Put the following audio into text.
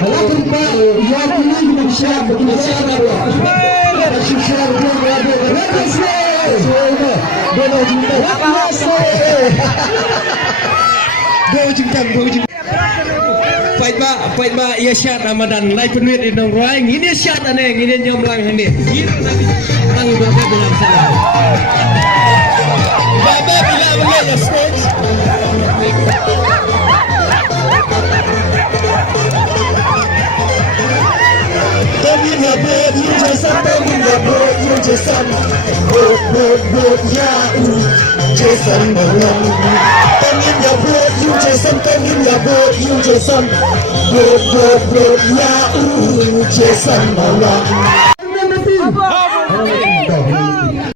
Halo jumpa yang ini manusia berkesalahan manusia Pait ba ia syat Ramadan lai penuit di nong roai ngini syat ane ngini nyom lang hande ang baba dalam sana baba bila boleh ya stage Don't give your bird, you just don't give your bird, you just bird, yeah, Jason Malone. Don't give your bird, you just don't give your bird, you just bird, yeah, Jason Malone.